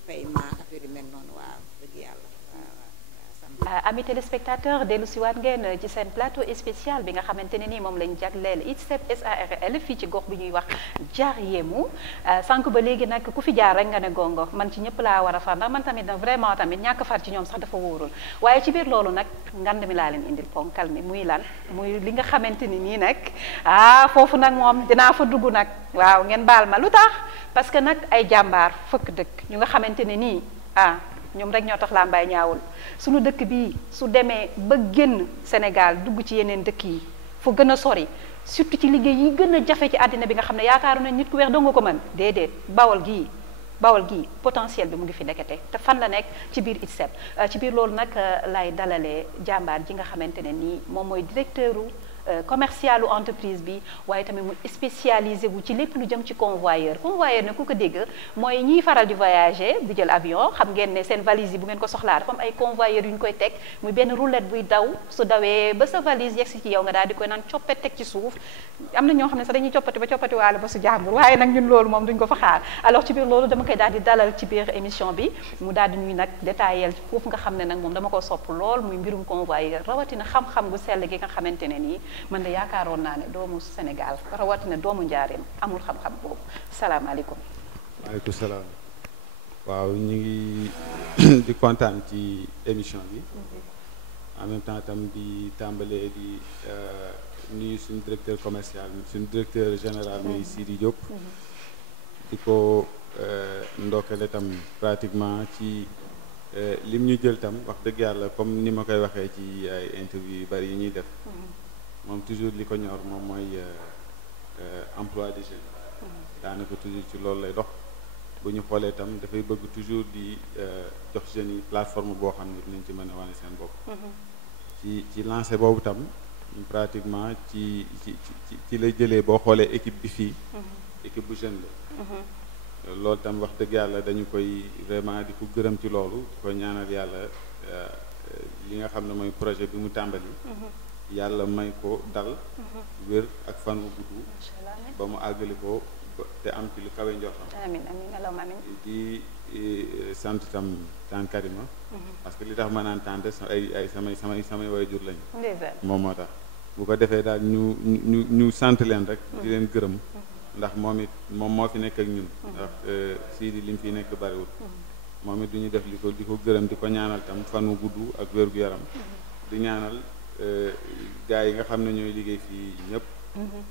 paiement affaire yu mel noonu waaw dëgg yàlla waaw amis téléspectateurs dellu si waat ngeen ci seen plateau spécial bi nga xamante ne nii moom lañ jagleel ITSEP SARL fii ci gox bi ñuy wax jaar yéemu sànq ba léegi nag ku fi jaar rek nga ne gongo man ci ñëpp laa war a far ndax man tamit nag vraiment tamit ñàkk far ci ñoom sax dafa wóorul waaye ci biir loolu nag ngand mi laa leen indil ponkal mi muy lan muy li nga xamante ni nii nag foofu nag moom dinaa fa dugg nag waaw ngeen baal ma lu tax parce que nag ay jàmbaar fëkk dëkk ñu nga xamante ne nii ñoom rek ñoo tax làmbaay ñaawul suñu dëkk bii su demee ba génn Sénégal dugg ci yeneen dëkk yi fu gën a sori surtout ci liggéey yi gën a jafe ci àddina bi nga xam ne yaakaaru nañ nit ku weex doo nga ko mën déedéet Bawol gii Bawol gi potentiel bi mu ngi fi nekkate te fan la nekk ci biir ITSEP ci biir loolu nag lay dalalee jàmbaar ji nga xamante ne nii moom mooy directeur commercialu entreprise bi waaye tamit mu spécialisé wu ci lépp lu jëm ci convoyeur nag ku ko dégg mooy ñiy faral di voyager di jël avion xam ngeen ne seen valise yi bu ngeen ko soxlaa dafa am ay convoyeur yu ñu koy teg muy benn roulette buy daw su dawee ba sa valise yegsi ci yow nga daal di koy naan coppet teg ci suuf am na ñoo xam ne sax dañuy coppati waale ba su jàmbur waaye nag ñun loolu moom duñ ko fa xaar alors ci biir loolu dama koy daal di dalal ci biir émission bi mu daal di ñuy nag détaillé foofu nga xam ne nag moom dama ko sopp lool muy mbirum convoyeur rawatina xam-xam gu sell gi nga xamante ne nii man de yaakaaroon naa ne doomu Sénégal rawatina doomu Njaareem amul xam-xam boobu salaamaaleykum. maaleykum salaam. waaw ñu ngi di kontaan ci émission bi. en même temps tam di tàmbalee di nuyu suñu directeur commercial suñu directeur général muy Sidi Diop. di ko ndokkale tam pratiquement ci lim ñu jël tam wax dëgg yàlla comme ni ma koy waxee ci ay interview yu bari yi ñuy def. moom toujours li ko ñor moom mooy emploi des jeunes daanaka toujours ci loolu lay dox bu ñu xoolee itam dafay bëgg toujours di jox jeunes yi plateforme boo xam ne dinañ ci mën a wane seen bopp ci lancé boobu itam pratiquement ci lay jëlee boo xoolee équipe bi fii équipe bu jeune la loolu itam wax dëgg yàlla dañu koy vraiment di ko gërëm ci loolu di ko ñaanal yàlla li nga xam ne mooy projet bi mu tàmbali yàlla may ko dal wér ak fan wu gudd ba mu àggali ko te am ci lu kawe njortam amiin amiin allahumma amiin di sant tam tan Karima parce que li tax ma naan tante ay samay waajur lañu moom moo tax bu ko defee daal ñu sant leen rek di leen gërëm ndax moom moo fi nekk ak ñun ndax Sidi li mu fi nekk bariwul moom it du ñu def di ko gërëm di ko ñaanal tam fan wu gudd ak wér gu yaram di ñaanal gaa yi nga xam ne ñooy liggéey fii ñëpp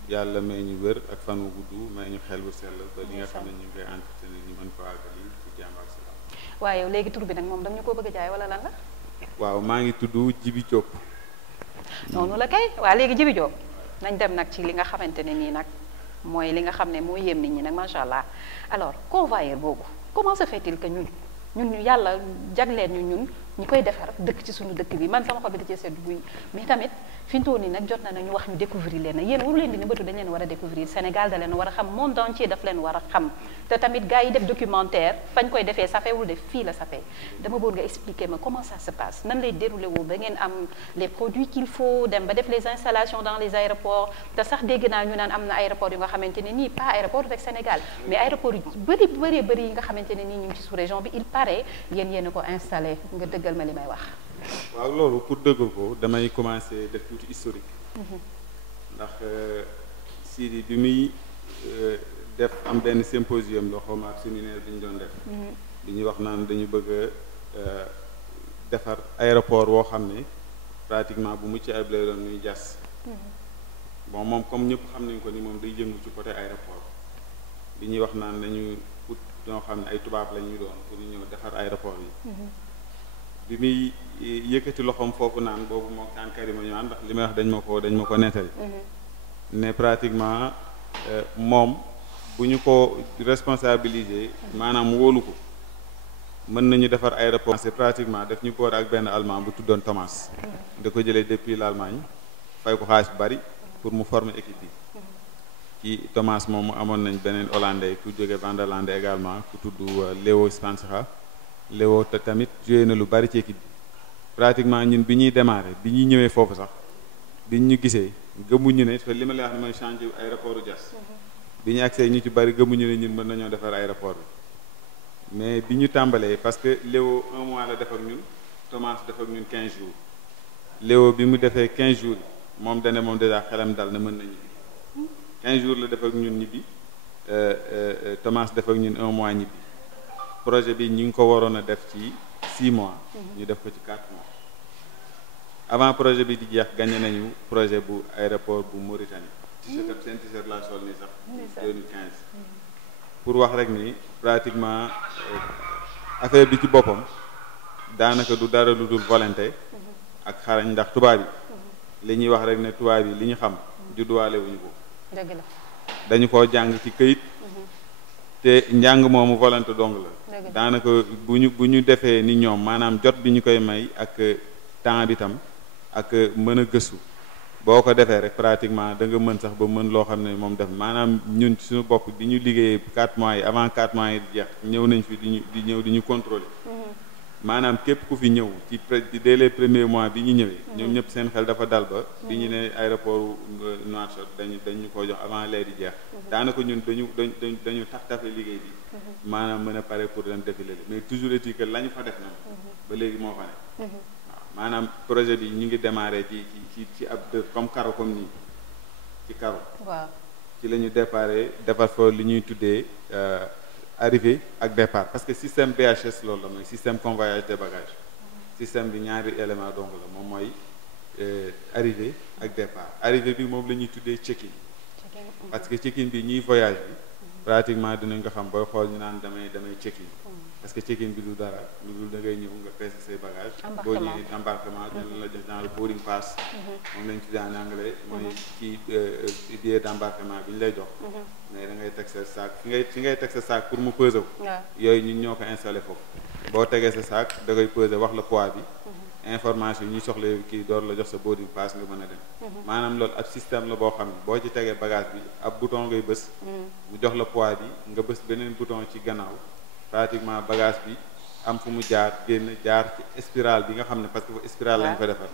yàlla may ñu wér ak fan wu gudd may ñu xel bu sell ba li nga xam ne ñu ngi koy entretenir ñu mën ko àggali ci jàmm ak salaam. waaw yow léegi tur bi nag moom dañu ko bëgg a jaay wala lan la. waaw maa ngi tudd Djibi Diop. noonu la kay waaw léegi Djibi Diop nañ dem nag ci li nga xamante ne nii nag mooy li nga xam ne moo yéem nit ñi nag macha allah alors convoyeur boobu comment se fait-il que ñun ñu yàlla jagleen ñun ñi koy defar dëkk ci suñu dëkk bi man sama xol bi da cee sedd guy mais tamit fi mu toll nii nag jot na ñu wax ñu découvrir leen yéen waru leen di ne bëtu dañ leen war a découvrir Sénégal da leen war a xam monde entier daf leen war a xam te tamit gars yi def documentaire fañ koy defee safewul def fii la safee dama bëgg nga expliquer ma comment ça se passe nan lay déroulé wu ba ngeen am les produits qu'il faut dem ba def les installations dans les aéroports te sax dégg naa ñu naan am na aéroport yu nga xamante ne nii pas aéroport rek Sénégal mais aéroport yu bëri yi nga xamante ne nii ñu ngi ci sous région bi il paraît yéen a ko installé nga dëggal ma li may wax. waaw loolu pour dëggal ko damay commencer def tuuti historique ndax Sidi bi muy def am benn symposium loo xawma ak séminaire bi ñu doon def bi ñuy wax naan dañu bëgg a defar aéroport woo xam ne pratiquement bu mucc ayib lay doon ñuy jas bon moom comme ñëpp xam nañ ko ni moom day yëngu ci côté aéroport bi ñuy wax naan nañu ut ñoo xam ne ay tubaab la ñuy doon pour ñu ñëw defar aéroport yi bi muy yëkkati loxoom foofu naan boobu moo taan Karima ñu ànd ndax li may wax dañ ma ko nettali ne pratiquement moom bu ñu ko responsabiliser maanaam wóolu ko mën nañu defar aéroport c'est pratiquement def ñu boole ak benn allemand bu tuddoon Thomas da ko jëlee depuis l'Allemagne fay ko xaalis bu bari pour mu former équipe bi ci Thomas moom mu amoon nañ beneen hollandais ku jóge Vanderlande également ku tudd Leo Spanscha Léo te tamit joué na lu bari ci équipe bi pratiquement ñun bi ñuy démarrer bi ñuy ñëwee foofu sax biñ ñu gisee gëmuñu ne te li ma lay wax ne mooy changer aéroport u Diass bi ñu accès ñu ci bari gëmuñu ne ñun mën nañoo defar aéroport bi mais bi ñu tàmbalee parce que Léo 1 mois la def ak ñun Thomas def ak ñun 15 jours Léo bi mu defee 15 jours moom dane moom déjà xelam dal na mën na ñibbi 15 jours la def ak ñun ñibbi Thomas def ak ñun 1 mois ñibbi projet bi ñu ngi ko waroon a def ci 6 mois ñu def ko ci 4 mois avant projet bi di jeex gagné nañu projet bu aéroport bu Mauritanie t-shirt seen t-shirt laa sol nii sax 2015 pour wax rek ni pratiquement affaire bi ci boppam daanaka du dara lu dul volonté ak xarañ ndax tubaab yi li ñuy wax rek ne tubaab yi li ñu xam judduwaale wuñu ko dëgg la dañu koo jàng ci këyit te njàng moomu volonté dong la daanaka bu ñu defee ni ñoom maanaam jot bi ñu koy may ak temps bi tam ak mën a gëstu boo ko defee rek pratiquement da nga mën sax ba mën loo xam ne moom def maanaam ñun ci suñu bopp di ñu liggéeyee 4 mois yi avant 4 mois yi di jeex ñëw nañ fi di ñu contrôler maanaam képp ku fi ñëw ci dès les premiers mois bi ñu ñëwee ñoom ñëpp seen xel dafa dal ba bi ñu ne aéroport Nouakchott dañu ko jox avant lee di jeex daanaka ñun dañu tafe liggéey bi maanaam mën a pare pour dem défilé mais toujours est-il que la ñu fa def na ba léegi moo fa ne waaw maanaam projet bi ñu ngi démarré ci ab dër comme karo comme nii ci karo waaw ci la ñu déparé defar fa li ñuy tuddee arrivée ak départ parce que système BHS loolu la mooy système convoyage des bagages système bi ñaari élément donc la moom mooy arrivée ak départ arrivée bi moom la ñuy tuddee check-in parce que check-in bi ñuy voyage bi pratiquement dinañ ko xam booy xool ñu naan damay check-in parce que check-in bi du dara lu dul da ngay ñëw nga peese say bagage boo ñëwee embarquement dina la jox dans le boarding pass moom lañ tuddee en anglais mooy kii billet d'embarquement bi ñu lay jox mais da ngay teg sa sac fi ngay teg sa sac pour mu peser ko yooyu ñun ñoo ko installé foofu boo tegee sa sac da ngay peser wax la poids bi information yi ñuy soxla kii door la jox sa boarding pass nga mën a dem maanaam loolu ab système la boo xam ne boo ci tegee bagage bi ab bouton ngay bës mu jox la poids bi nga bës beneen bouton ci gannaaw pratiquement bagage bi am fu mu jaar génn jaar ci spirale bi nga xam ne parce que spirale lañ ko defar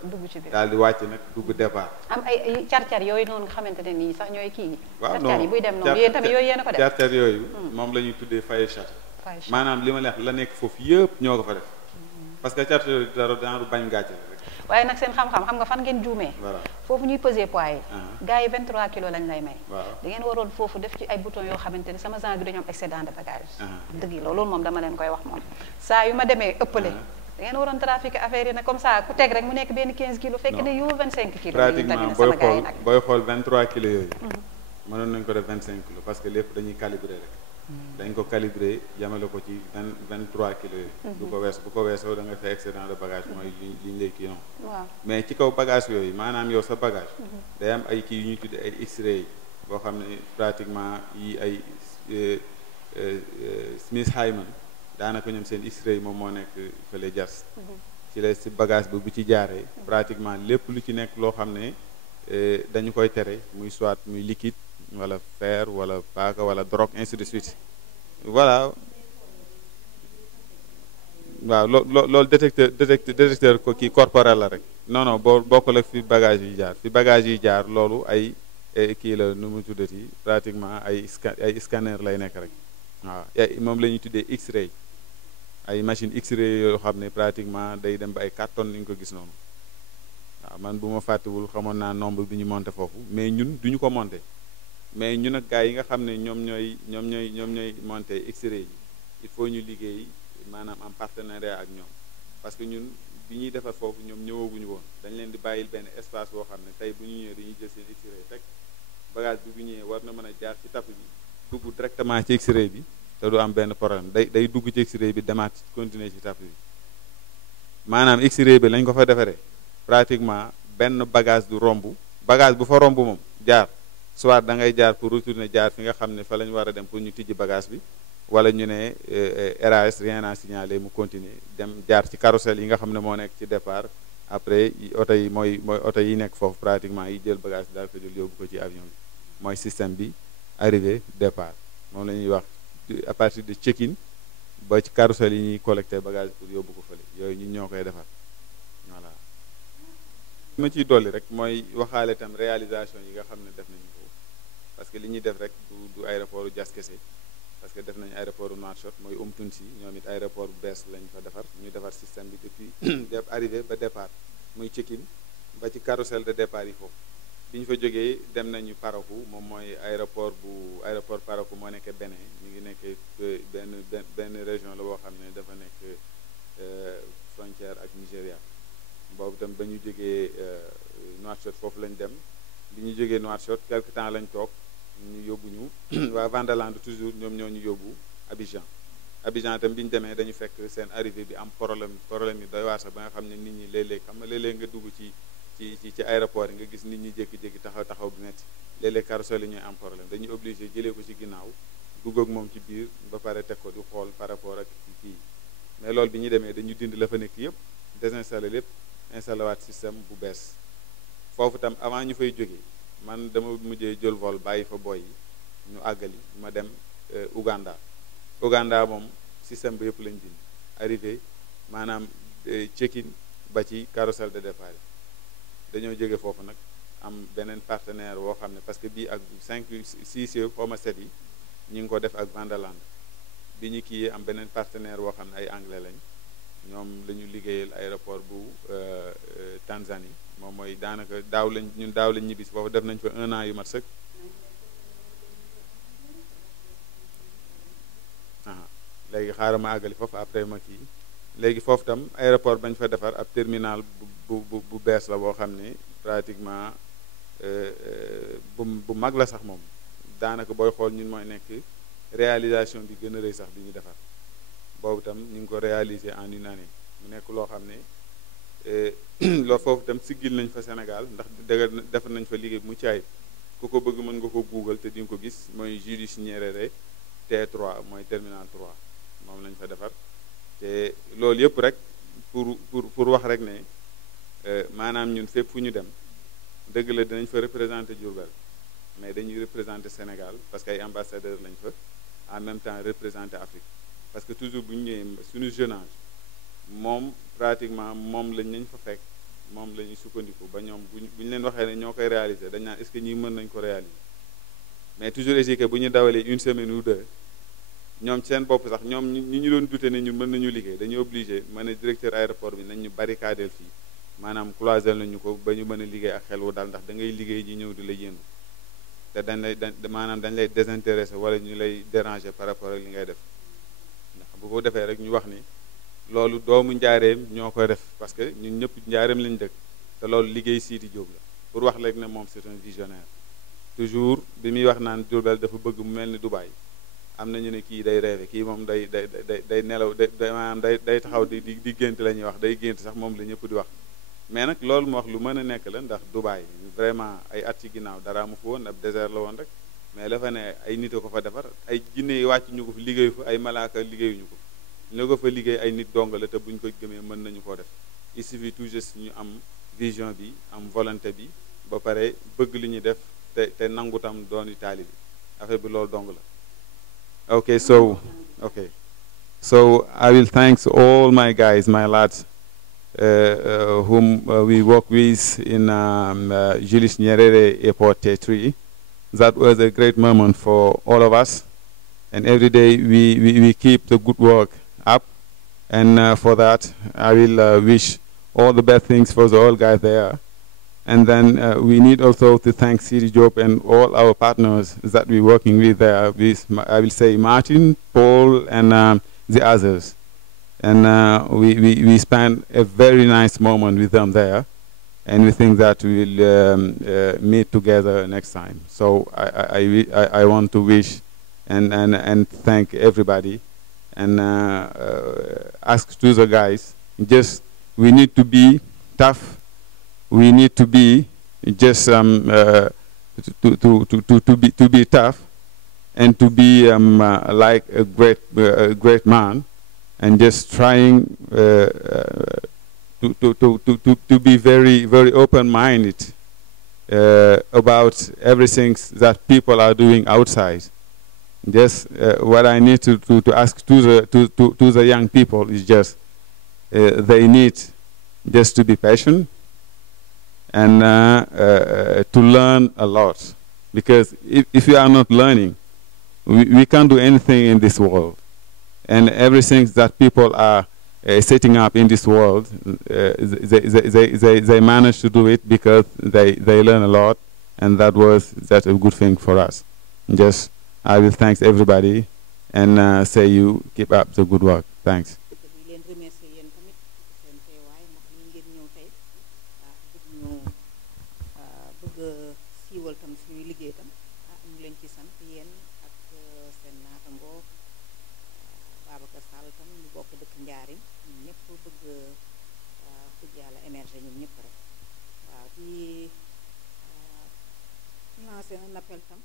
daal di wàcc nag dugg départ am ay car-car yooyu noonu nga xamante ne nii sax ñooy kii waaw car-car yi buy dem noonu yéen tamit yooyu yéen a ko def car-car yooyu moom la ñuy tuddee fire shuttle maanaam li ma leex la nekk foofu yëpp ñoo ko fa def parce que car-car yooyu dara daanaka bañ gàcce la rek waaye nag seen xam-xam xam nga fan ngeen juumee voilà foofu ñuy peser poids yi gars yi 23 kilos lañ lay may waaw da ngeen waroon foofu def ci ay boutons yoo xamante ni sama genre bi dañoo am excédent de bagage dëgg yi loolu moom dama leen koy wax moom saa yu ma demee ëppale da ngeen waroon trafiquer affaire yi nag comme ça ku teg rek mu nekk benn 15 kilos fekk ne yow 25 kilos pratiquement booy xool 23 kilos yooyu mënoon nañ ko def 25 kilos parce que lépp dañuy calibrer rek dañ ko calibrer yamale ko ci 23 kilos yooyu du ko wees bu ko weesoo da nga fay excédent de bagage mooy liñ lay kii noonu waaw mais ci kaw bagage yooyu maanaam yow sa bagage day am ay kii yu ñuy tuddee ay X-ray boo xam ne pratiquement yi ay Smith Hyman daanaka ñoom seen X-ray moom moo nekk fële jars ci la si bagage bi bu ci jaaree pratiquement lépp lu ci nekk loo xam ne dañu koy tere muy soit muy liquide wala fer wala paaka wala drogue ainsi de suite voilà waaw loolu détecteur ko kii corporel la rek non boo bokkul ak fi bagage yi jaar loolu ay kii la nu mu tuddati pratiquement ay scanner lay nekk rek waaw moom la ñuy tuddee X-ray ay machine X-ray yoo xam ne pratiquement day dem ba ay 4 tonnes ni ñu ko gis noonu waaw man bu ma fàttewul xamoon naa nombre bi ñu monté foofu mais ñun duñu ko monté mais ñun ak gars yi nga xam ne ñoom ñooy monté X-ray yi il faut ñu liggéey maanaam en partenariat ak ñoom parce que ñun bi ñuy defar foofu ñoom ñëwaguñu woon dañ leen di bàyyil benn espace boo xam ne tey bu ñu ñëwee dañuy jël seen X-ray teg bagage bi bu ñëwee war na mën a jaar ci tapis bi dugg directement ci X-ray bi te du am benn problème day dugg ci X-ray bi demaat continuer ci tapis bi maanaam X-ray bi lañ ko fa defaree pratiquement benn bagage du romb bagage bu fa romb moom jaar soit da ngay jaar pour retourner jaar fi nga xam ne fa la ñu war a dem pour ñu tijji bagage bi wala ñu ne RAS rien à signaler mu continuer dem jaar ci carrousel yi nga xam ne moo nekk ci départ après oto yi mooy oto yi nekk foofu pratiquement yi jël bagage bi daal ko jël yóbbu ko ci avion bi mooy système bi arrivé départ moom la ñuy wax à partir de check-in ba ci carrousel yi ñuy collecté bagage pour yóbbu ko fële yooyu ñun ñoo koy defar voilà. li ma ciy dolli rek mooy waxaale itam réalisation yi nga xam ne def nañu ko parce que li ñuy def rek du aéroport Diass kese parce que def nañu aéroport Nouakchott mooy Umtounsy ñoom it aéroport bu bees lañ fa defar ñu defar système bi depuis arrivé ba départ muy check-in ba ci carrousel de départ yi foofu bi ñu fa jógee dem nañu Parakou moom mooy aéroport Parakou moo nekkee Bénin mi ngi nekkee benn région la boo xam ne dafa nekk frontière ak Nigéria boobu itam ba ñu jógee Nouakchott foofu lañ dem bi ñu jógee Nouakchott quelque temps lañ toog ñu yóbbu ñu waa Vanderland toujours ñoom ñoo ñu yóbbu Abidjan itam bi ñu demee dañu fekk seen arrivée bi am problème yi doy waar sax ba nga xam ne nit ñi léeg-léeg xam nga léeg-léeg nga dugg ci aéroport yi nga gis nit ñi jékki-jékki taxaw bu metti léeg-léeg carrousel yi ñooy am problème dañuy obligé jëlee ko ci ginnaaw dugg ak moom ci biir ba pare teg ko di xool par rapport ak kii mais loolu bi ñu demee dañu dindi la fa nekk yëpp désinstallé lépp installé waat système bu bees foofu tam avant ñu fay jógee man dama mujjee jël vol bàyyi fa boy yi ñu àggali ma dem Uganda moom système bi yëpp lañ dindi arrivé maanaam check-in ba ci carrousel de départ yi dañoo jóge foofu nag am beneen partenaire woo xam ne parce que bii ak 6 xaw ma 7 yi ñu ngi ko def ak Vanderland bi ñu kii am beneen partenaire woo xam ne ay anglais lañ ñoom la ñu liggéeyal aéroport bu Tanzanie moom mooy daanaka daaw lañ ñibbisi foofu def nañ fa 1 an yu mat sëkk. léegi xaaral ma àggali foofu après ma kii léegi foofu tam aéroport bañ fa defar ab terminal bu bees la boo xam ne pratiquement bu mag la sax moom daanaka booy xool ñun mooy nekk réalisation bi gën a rëy sax bi ñu defar boobu tam ñu ngi ko réaliser en une année mu nekk loo xam ne loolu foofu tam siggil nañ fa Sénégal ndax defar nañ fa liggéey bu mucc ayib ku ko bëgg mën nga ko Google te di nga ko gis mooy Julius Nyerere T3 mooy terminal 3 moom lañ fa defar te loolu yëpp rek pour wax rek ne maanaam ñun fépp fu ñu dem dëgg la dinañ fa représenter Diourbel mais dañuy représenter Sénégal parce que ay ambassadeurs lañ fa en même temps représenter Afrique parce que toujours bu ñu ñëwee suñu jeunage moom pratiquement moom lañ fa fekk moom la ñuy sukkandiku ba ñoom bu ñu leen waxee ne ñoo koy réaliser dañ naan est-ce que ñii mën nañ ko réaliser mais toujours est-ce que bu ñu dawalee 1 semaine ou 2 ñoom seen bopp sax ñoom ñi ñu doon douter ne ñun mën nañu liggéey dañuy obligé ma ne directeur aéroport bi nañ ñu barricadeel fii maanaam cloisel nañu ko ba ñu mën a liggéey ak xel wu daal ndax da ngay liggéey ji ñëw di la yéenu te maanaam dañ lay désintéressé wala ñu lay déranger par rapport ak li ngay def ndax bu ko defee rek ñu wax ni loolu doomu njaareem ñoo koy def parce que ñun ñëpp njaareem lañ dëkk te loolu liggéey Sidi Diop la pour wax rek ne moom c'est un visionnaire toujours bi muy wax naan Diourbel dafa bëgg mu mel ni Dubaï am nañu ne kii day rêvé kii moom day nelaw maanaam day taxaw di gént la ñuy wax day gént sax moom la ñëpp di wax mais nag loolu mu wax lu mën a nekk la ndax Dubaï vraiment ay at ci ginnaaw dara mu fa woon ab désert la woon rek mais la fa ne ay nit a ko fa defar ay jinne yi wàcc ñu ko fi liggéeyu fa ay malaaka liggéeyuñu ko ñu ko fa liggéey ay nit dong la te buñ ko gëmee mën nañu koo def il suffit tout juste ñu am vision bi am volonté bi ba pare bëgg li ñuy def te nangu tam dooni taalibi affaire bi loolu dong la. Okay, so I will thank all my guys, my lads, whom we work with in Julius Nyerere Airport T3. That was a great moment for all of us. And every day we keep the good work up. And for that, I will wish all the best things for the all guys there. And then we need also to thank Sidi Diop and all our partners that we're working with there. I will say Martin, Paul, and the others. And we spent a very nice moment with them there. And we think that we'll meet together next time. So I want to wish and thank everybody. And ask to the guys, just we need to be tough. We need to be just to be tough and to be like a great man, and just trying to be very open-minded about everything that people are doing outside. Just what I need to ask to the young people is just they need just to be patient. And to learn a lot, because if we are not learning, we can't do anything in this world. And everything that people are setting up in this world, they manage to do it because they learn a lot, and that's a good thing for us. Just I will thank everybody and say you keep up the good work. Thanks. siiwal tam suñuy liggéey tam ñu leen ci sant yéen ak seen naatangoo Babacar Sall tam ñu bokk dëkk Njaarim ñun ñëpp bëgg yàlla émerger ñun ñëpp rek waaw di lancer un appel tam